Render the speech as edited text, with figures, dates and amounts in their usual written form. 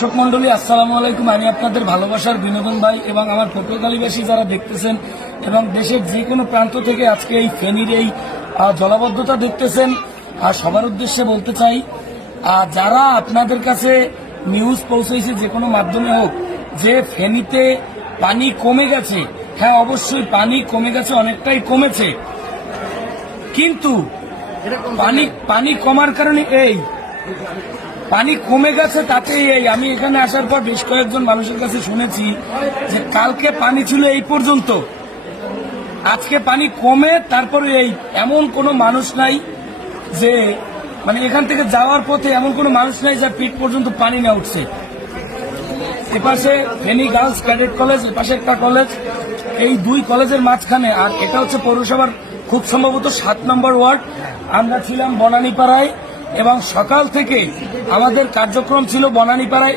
দর্শক মন্ডলী আসসালামু আলাইকুম। আমি আপনাদের ভালোবাসার বিনোদন ভাই এবং আমার পটুয়াখালীবাসী যারা দেখতেছেন এবং দেশের যে কোনো প্রান্ত থেকে আজকে এই ফেনীর এই জলাবদ্ধতা দেখতেছেন, সবার উদ্দেশ্যে বলতে চাই, যারা আপনাদের কাছে নিউজ পৌঁছেছে যে কোনো মাধ্যমে হোক যে ফেনীতে পানি কমে গেছে, হ্যাঁ অবশ্যই পানি কমে গেছে, অনেকটাই কমেছে, কিন্তু পানি কমার কারণে পানি কমে গেছে তাতেই আমি এখানে আসার পর বেশ কয়েকজন মানুষের কাছে শুনেছি যে কালকে পানি ছিল এই পর্যন্ত, আজকে পানি কমে তারপরে এমন কোনো মানুষ নাই যে মানে এখান থেকে যাওয়ার পথে এমন কোনো মানুষ নাই যার পিঠ পর্যন্ত পানি না উঠছে। এপাশে ফেনী গার্লস ক্যাডেট কলেজ, এপাশে একটা কলেজ, এই দুই কলেজের মাঝখানে, আর এটা হচ্ছে পৌরসভার খুব সম্ভবত 7 নম্বর ওয়ার্ড। আমরা ছিলাম বনানীপাড়ায় এবং সকাল থেকে আমাদের কার্যক্রম ছিল বনানীপাড়ায়।